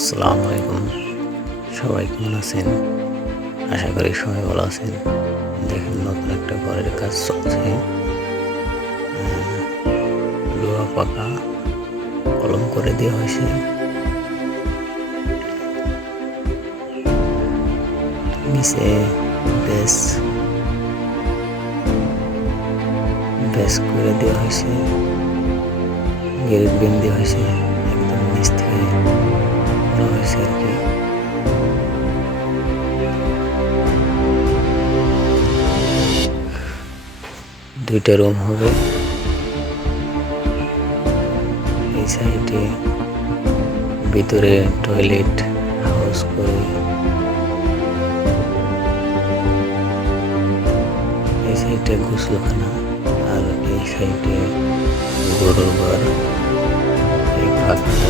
আসসালামু আলাইকুম। সবাই কেমন আছেন? আশা করি সবাই ভালো আছেন। দেখেন, নতুন একটা ঘরের কাজ চলছে। লোহা পাকা কলম করে দেওয়া হয়েছে। নিচে বেস করে দেওয়া হয়েছে। গ্রিল বিম দেওয়া হয়েছে, একদম নিচ থেকে করা হয়েছে আর কি। দুইটা রুম হবে। এই সাইডে ভিতরে টয়লেট হাউস করে, এই সাইডে গোসলখানা, আর এই সাইডে গরুর ঘর। এই ফাঁকটা